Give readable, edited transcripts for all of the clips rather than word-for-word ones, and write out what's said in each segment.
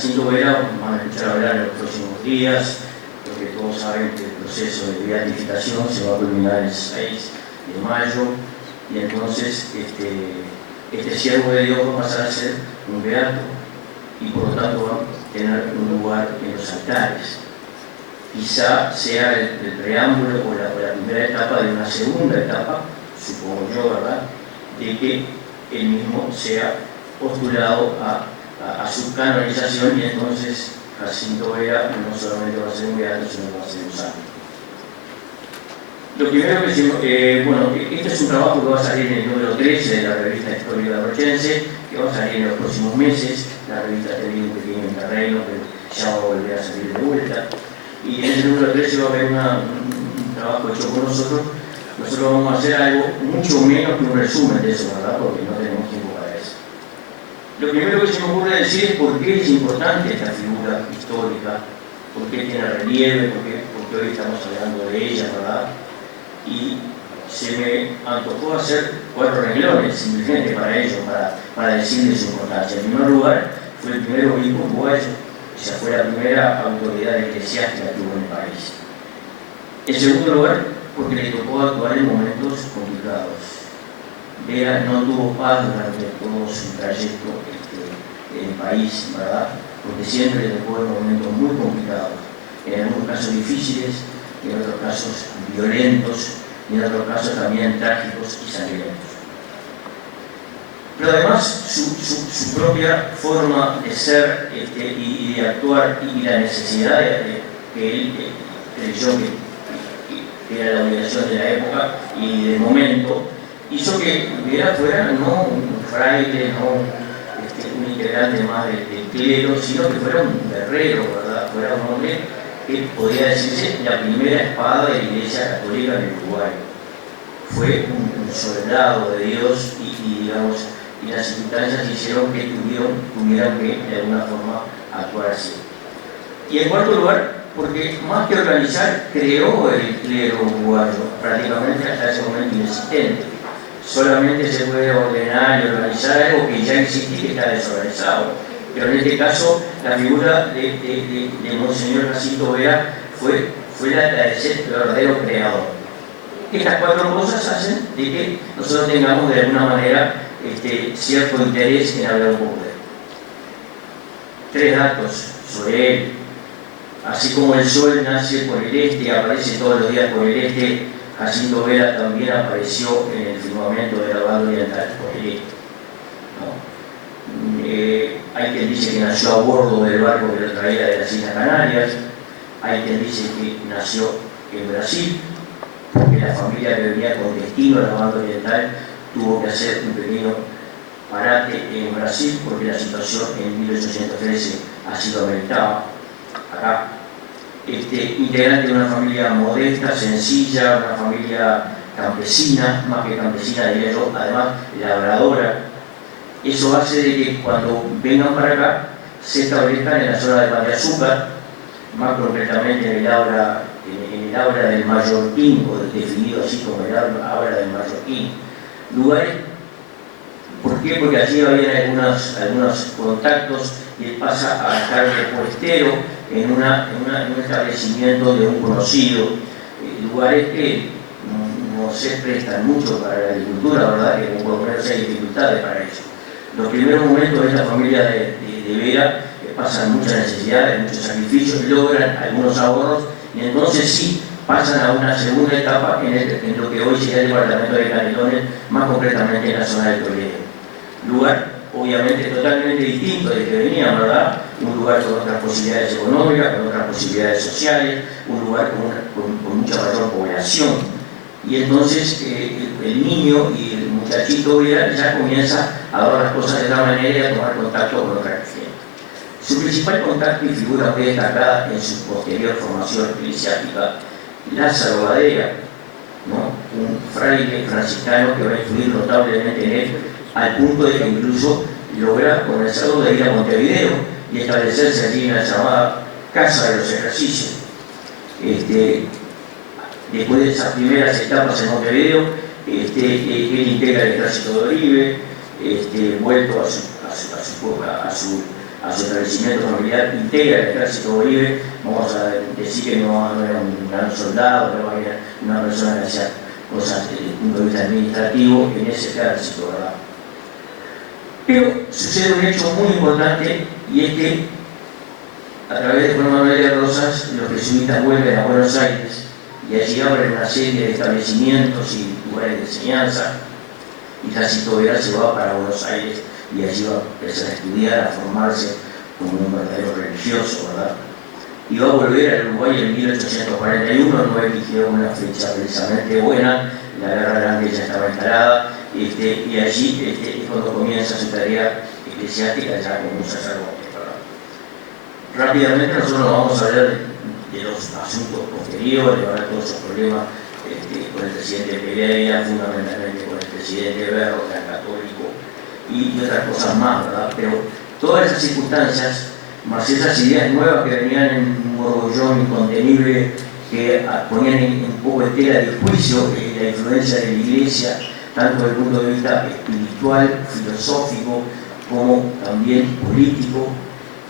Jacinto Vera van a escuchar hablar en los próximos días, porque todos saben que el proceso de beatificación se va a culminar el 6 de mayo, y entonces este siervo de Dios va a pasar a ser un beato, y por lo tanto va a tener un lugar en los altares. Quizá sea el preámbulo o la primera etapa de una segunda etapa, supongo yo, ¿verdad?, de que él mismo sea postulado a su canonización, y entonces Jacinto Vera no solamente va a ser un beato, sino que va a ser un santo. Lo primero que bueno, este es un trabajo que va a salir en el número 13 de la revista Histórica Rochense, que va a salir en los próximos meses. La revista ha tenido un pequeño interregno, pero ya va a volver a salir de vuelta. Y en el número 13 va a haber un trabajo hecho por nosotros. Nosotros vamos a hacer algo mucho menos que un resumen de eso, ¿verdad?, porque no tenemos tiempo para eso. Lo primero que se me ocurre decir es por qué es importante esta figura histórica, por qué tiene relieve, porque hoy estamos hablando de ella, ¿verdad? Y se me antojó hacer 4 renglones simplemente para ello, para decirles su importancia. En primer lugar, fue el primer obispo uruguayo, o sea, fue la primera autoridad eclesiástica que hubo en el país. En segundo lugar, porque le tocó actuar en momentos complicados. Vera no tuvo paz durante todo su trayecto en el país, ¿verdad?, porque siempre le tocó en momentos muy complicados, en algunos casos difíciles, y en otros casos violentos, y en otros casos también trágicos y sangrientos. Pero además, su propia forma de ser y de actuar, y la necesidad que él creyó que era la obligación de la época y del momento, hizo que Vera fuera no un fraile, no un integrante más del clero, sino que fuera un guerrero, ¿verdad?, fuera un hombre que podía decirse la primera espada de la Iglesia Católica en el Uruguay. Fue un soldado de Dios y las circunstancias hicieron que tuvieran que de alguna forma actuar así. Y en cuarto lugar, porque más que organizar, creó el clero uruguayo, prácticamente hasta ese momento inexistente. Solamente se puede ordenar y organizar algo que ya existe y que está desorganizado. Pero en este caso, la figura de Monseñor Jacinto Vera fue la de ser el verdadero creador. Estas 4 cosas hacen de que nosotros tengamos de alguna manera cierto interés en hablar un poco de él. 3 datos sobre él. Así como el sol nace por el este, aparece todos los días por el este, Jacinto Vera también apareció en el firmamento de la banda oriental por el este, ¿no? Hay quien dice que nació a bordo del barco que lo traía de las Islas Canarias, hay quien dice que nació en Brasil, porque la familia que venía con destino a la banda oriental tuvo que hacer un pequeño parate en Brasil, porque la situación en 1813 así lo ameritaba. Acá, integrante de una familia modesta, sencilla, una familia campesina, más que campesina diría yo, además labradora. Eso hace de que cuando vengan para acá se establezcan en la zona de Pan de Azúcar, más concretamente en el aula del Mallorquín, o definido así como el aula del Mallorquín. Lugares, ¿por qué? Porque allí había algunos contactos, y él pasa a estar de puestero en un establecimiento de un conocido, lugares que no se prestan mucho para la agricultura, ¿verdad?, que por lo menos hay dificultades para eso. Los primeros momentos de esta familia de Vera pasan muchas necesidades, muchos sacrificios, logran algunos ahorros, y entonces sí pasan a una segunda etapa en lo que hoy sería el departamento de Canelones, más concretamente en la zona del Toledo. Lugar obviamente totalmente distinto del que venía, ¿verdad? Un lugar con otras posibilidades económicas, con otras posibilidades sociales, un lugar con mucha mayor población. Y entonces el niño y el muchachito Vera ya comienza a ver las cosas de otra manera y a tomar contacto con otra gente. Su principal contacto y figura muy destacada en su posterior formación eclesiástica, Lázaro Badera, ¿no?, un fraile franciscano que va a influir notablemente en él, al punto de que incluso logra convencerlo de ir a Montevideo y establecerse allí en la llamada Casa de los Ejercicios. Después de esas primeras etapas en Montevideo, él integra el ejército de Oribe, vuelto a su a su establecimiento familiar, integra el ejército Bolívar. Vamos a decir que no era un gran soldado, no era una persona que hacía cosas desde el punto de vista administrativo en ese ejército, ¿verdad? Pero sucede un hecho muy importante, y es que a través de Juan Manuel de Rosas los jesuitas vuelven a Buenos Aires y allí abren una serie de establecimientos y lugares de enseñanza, y Jacinto Vera se va para Buenos Aires y allí va a empezar a estudiar, a formarse como un verdadero religioso, ¿verdad? Y va a volver al Uruguay en 1841, no eligió una fecha precisamente buena, la Guerra Grande ya estaba instalada, y allí es cuando comienza su tarea eclesiástica ya como un sacerdote, ¿verdad? Rápidamente nosotros vamos a hablar de los asuntos posteriores, ¿verdad? Todos esos problemas con el presidente Pereira, fundamentalmente con el presidente Berro, que era católico, y otras cosas más, ¿verdad? Pero todas esas circunstancias, más esas ideas nuevas que venían en un borbollón incontenible, que ponían un poco en tela de juicio la influencia de la Iglesia, tanto desde el punto de vista espiritual, filosófico, como también político,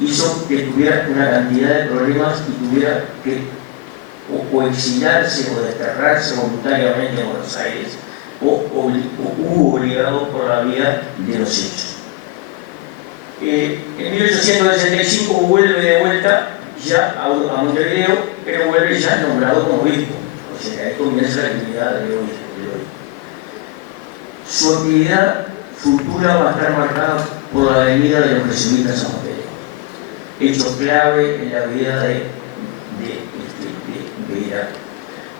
hizo que tuviera una cantidad de problemas y tuviera que o exilarse o desterrarse voluntariamente en Buenos Aires, o hubo obligado por la vía de los hechos. En 1865 vuelve de vuelta ya a Montevideo, pero vuelve ya nombrado como obispo, o sea que ahí comienza la actividad del obispo. Su actividad futura va a estar marcada por la venida de los jesuitas a Montevideo, hecho clave en la vida de Vera,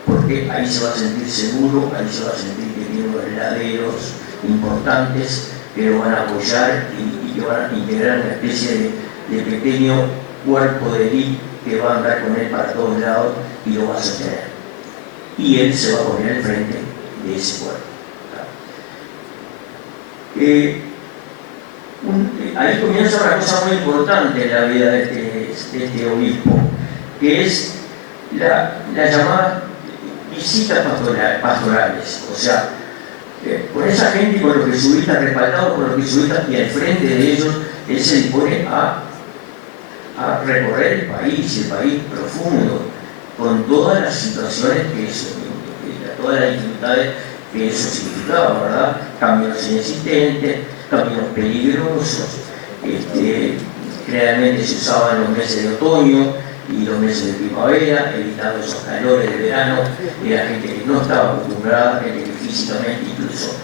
porque ahí se va a sentir seguro, ahí se va a sentir que tiene unos laderos importantes que lo van a apoyar y que van a integrar una especie de pequeño cuerpo de élite que va a andar con él para todos lados y lo va a sostener. Y él se va a poner al frente de ese cuerpo. Ahí comienza una cosa muy importante en la vida de este obispo, que es la llamada visitas pastorales, o sea, con esa gente, con los jesuitas, respaldados por los jesuitas, y al frente de ellos, él se dispone a recorrer el país profundo, con todas las situaciones que eso, todas las dificultades que eso significaba, ¿verdad? Caminos inexistentes, caminos peligrosos, generalmente se usaban los meses de otoño y los meses de primavera, evitando esos calores de verano. Era gente que no estaba acostumbrada, gente que físicamente incluso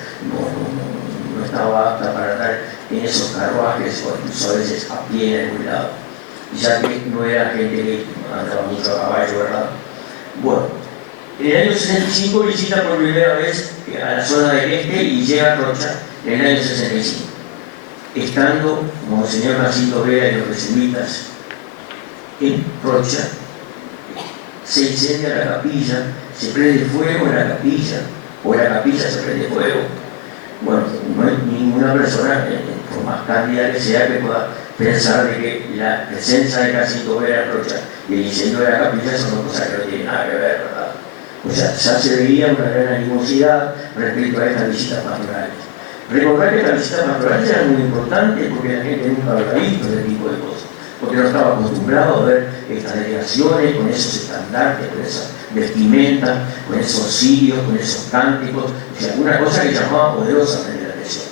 no estaba apta para andar en esos carruajes, o incluso a veces a pie en algún lado, ya que no era gente que andaba mucho a caballo, ¿verdad? Bueno, en el año 65 visita por primera vez a la zona del este y llega a Rocha en el año 65. Estando Monseñor Jacinto Vera y los jesuitas en Rocha, se incendia la capilla, se prende fuego en la capilla, o la capilla se prende fuego. Bueno, no hay ninguna persona, por más cándida que sea, que pueda pensar de que la presencia de Jacinto Vera en Rocha y el incendio de la capilla son dos cosas que no tienen nada que ver, ¿verdad? O sea, ya se veía una gran animosidad respecto a estas visitas pastorales. Recordar que estas visitas pastorales eran muy importantes porque la gente nunca había visto este tipo de cosas, porque no estaba acostumbrado a ver estas delegaciones con esos estandartes, con esas vestimentas, con esos cirios, con esos cánticos, o sea, una cosa que llamaba poderosamente la atención.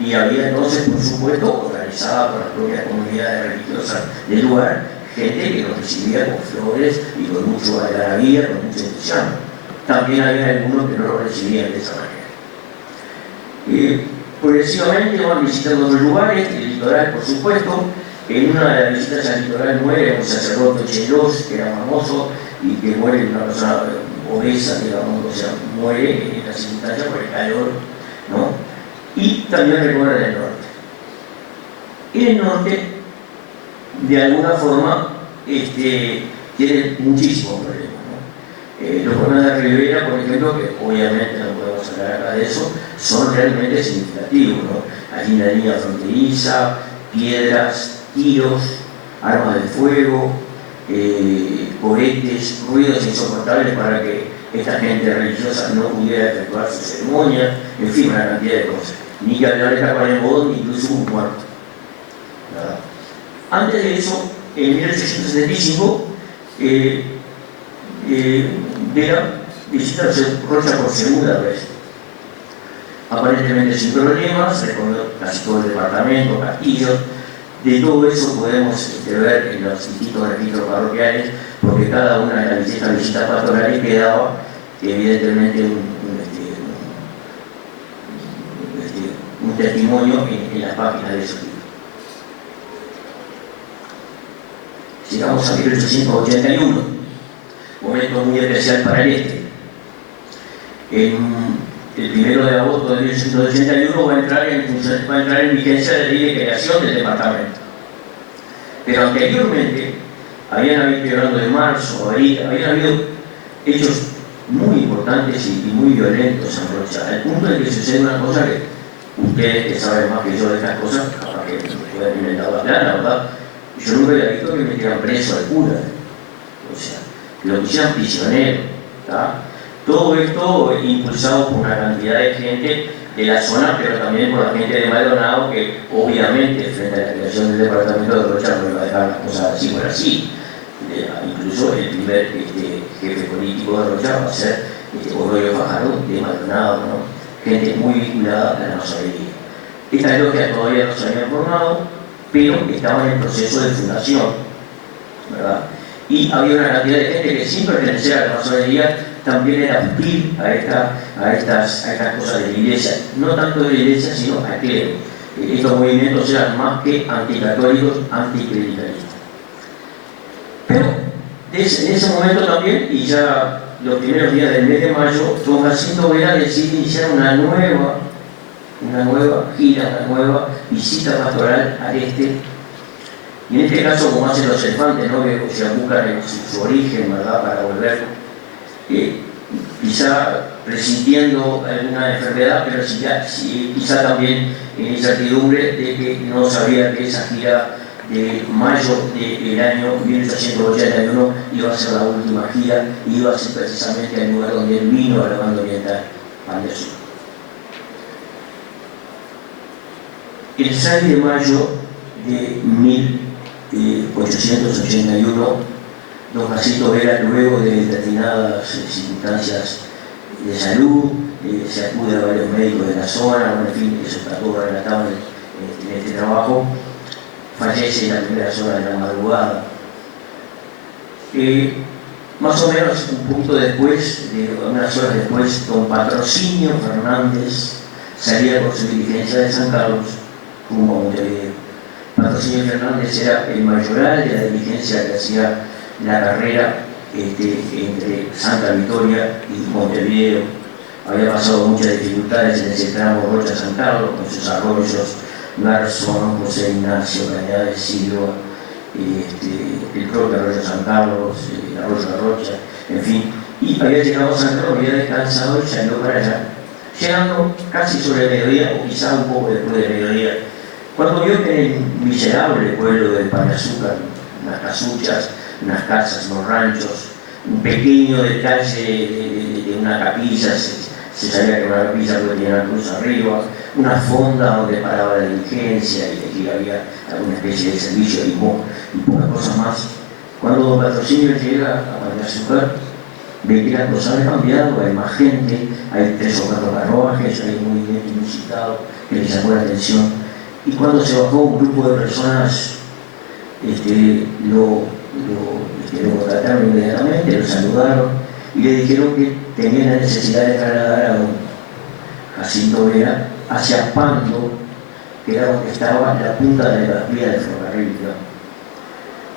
Y había entonces, por supuesto, organizada por las propias comunidades religiosas del lugar, gente que los recibía con flores y con mucho algarabía, con mucho entusiasmo. También había algunos que no lo recibían de esa manera. Progresivamente van visitando otros lugares, el litoral, por supuesto. En una de las visitas al litoral muere un sacerdote Chelos, que era famoso y que muere una persona obesa, digamos, o sea, muere en la circunstancia por el calor, ¿no? Y también recorre el norte. En el norte, de alguna forma, tiene muchísimos problemas, ¿no? Los problemas de Rivera, por ejemplo, que obviamente no podemos hablar acá de eso, son realmente significativos, ¿no? Allí la línea fronteriza, piedras, tiros, armas de fuego, cohetes, ruidos insoportables para que esta gente religiosa no pudiera efectuar su ceremonia, en fin, una cantidad de cosas. Ni que hablar de Tacuarembó, incluso un muerto. Antes de eso, en 1875, Vera visita Rocha por segunda vez. Aparentemente sin problemas, recorrió casi todo el departamento, castillos. De todo eso podemos ver en los distintos registros parroquiales, porque cada una de las visitas pastorales quedaba evidentemente un testimonio en las páginas de esos libros. Llegamos a 1881, momento muy especial para el este. El 1 de agosto de 1881 va a entrar en vigencia la ley de creación del departamento. Pero anteriormente, habían habido de marzo, habían habido hechos muy importantes y muy violentos en Rocha, al punto de que sucede una cosa que ustedes que saben más que yo de estas cosas, capaz que pueden inventar la plana, ¿verdad? Yo nunca había visto que metieran preso al cura, o sea, que lo pusieran prisionero, ¿tá? Todo esto impulsado por una cantidad de gente de la zona, pero también por la gente de Maldonado, que obviamente frente a la creación del departamento de Rocha no iba a dejar las cosas así por así. Incluso el primer jefe político de Rocha va a ser Oroyo Fajardo de Maldonado, ¿no? Gente muy vinculada a la masonería. Estas logias todavía no se habían formado, pero estaban en proceso de fundación, ¿verdad? Y había una cantidad de gente que sin pertenecer a la masonería también era hostil a estas cosas de la iglesia, no tanto de la iglesia, sino al clero. Estos movimientos eran más que anticatólicos, anticlericalistas. Pero en ese momento también, y ya los primeros días del mes de mayo, don Jacinto Vera decide iniciar una nueva gira, una nueva visita pastoral al este. Y en este caso, como hacen los elefantes, ¿no? Que se buscan su origen, ¿verdad?, para volver, quizá presintiendo alguna enfermedad, pero quizá también en incertidumbre de que no sabía que esa gira de mayo del año 1881 iba a ser la última gira y iba a ser precisamente el lugar donde él vino a la banda oriental, al sur. El 6 de mayo de 1881, don Jacinto Vera, luego de determinadas circunstancias de salud, se acude a varios médicos de la zona, en fin, eso está todo relatado en este trabajo, fallece en la primera hora de la madrugada. Más o menos un poquito después, unas horas después, don Patrocinio Fernández salía con su diligencia de San Carlos rumbo a Montevideo. Patrocinio Fernández era el mayoral de la diligencia que hacía la carrera entre Santa Victoria y Montevideo. Había pasado muchas dificultades en ese tramo Rocha-San Carlos, con sus arroyos Garzón, José Ignacio, Cañada de Silva, el propio arroyo San Carlos, el arroyo de Rocha, en fin. Y había llegado a San Carlos, había descansado y salió para allá, llegando casi sobre el mediodía, o quizá un poco después del mediodía, cuando vio que en el miserable pueblo del Pan de Azúcar, unas casuchas, unas casas, unos ranchos, un pequeño detalle de una capilla, se sabía que era una capilla porque tenía una cruz arriba, una fonda donde paraba la diligencia y aquí había alguna especie de servicio y poca cosa más. Cuando don Patrocinio llega a Pan de Azúcar, ve que las cosas han cambiado, hay más gente, hay 3 o 4 carruajes, hay un movimiento inusitado que le llamó la atención. Y cuando se bajó un grupo de personas, lo contrataron inmediatamente, lo saludaron y le dijeron que tenían la necesidad de trasladar a don Jacinto Vera hacia Pando, que era donde estaba la punta de la vía del ferrocarril.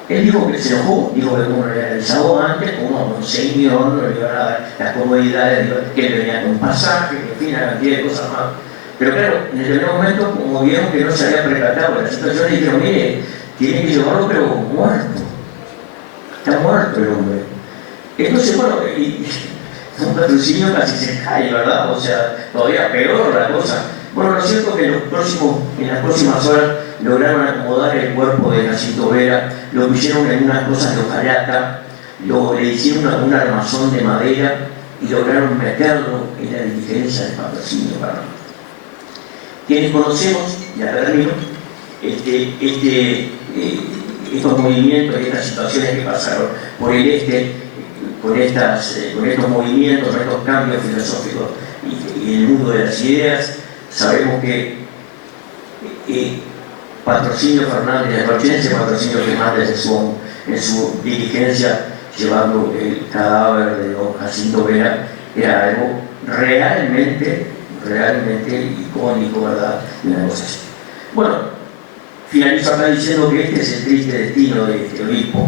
Él dijo que se enojó, dijo que como lo había realizado antes, como a un señor no le iban a dar las comodidades, que le venían con pasaje, que en fin, una cantidad de cosas más. Pero claro, en el primer momento, como vieron que no se había percatado de la situación, le dijeron, mire, tiene que llevarlo pero muerto. Está muerto el hombre. Entonces, bueno, un Patrocinio casi se cae, ¿verdad? O sea, todavía peor la cosa. Bueno, lo cierto es que en las próximas horas lograron acomodar el cuerpo de Jacinto Vera, lo pusieron en unas cosas de hojalata, le hicieron un armazón de madera y lograron meterlo en la diligencia de Patrocinio Fernández. Quienes conocemos, ya termino, estos movimientos y estas situaciones que pasaron por el este, con estos movimientos, con estos cambios filosóficos y en el mundo de las ideas, sabemos que Patrocinio Fernández, el rochense Patrocinio Fernández en su diligencia llevando el cadáver de don Jacinto Vera, era algo realmente icónico, ¿verdad? De una cosa así. Bueno, finalizo acá diciendo que este es el triste destino de este obispo,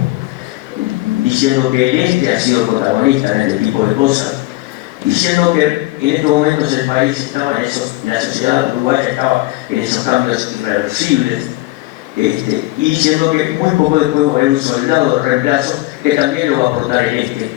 diciendo que el este ha sido protagonista en este tipo de cosas, diciendo que en estos momentos el país estaba la sociedad uruguaya estaba en esos cambios irreversibles, y diciendo que muy poco después va a haber un soldado de reemplazo que también lo va a aportar el este,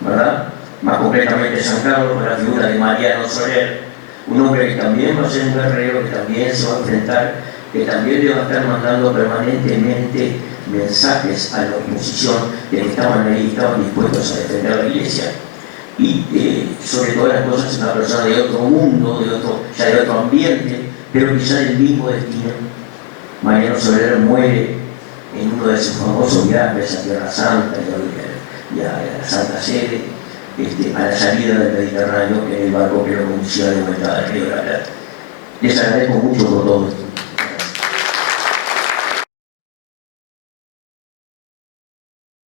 ¿verdad? Más concretamente San Carlos, con la figura de Mariano Soler, un hombre que también va a ser un guerrero, que también se va a enfrentar, que también le va a estar mandando permanentemente mensajes a la oposición de que estaban ahí, estaban dispuestos a defender la iglesia. Y sobre todas las cosas, una persona de otro mundo, ya de otro ambiente, pero quizá del mismo destino. Mariano Soler muere en uno de sus famosos viajes a Tierra Santa y a la Santa Sede, a la salida del Mediterráneo, en el barco que lo conducía de vuelta al Río de la Plata. Les agradezco mucho por todo esto.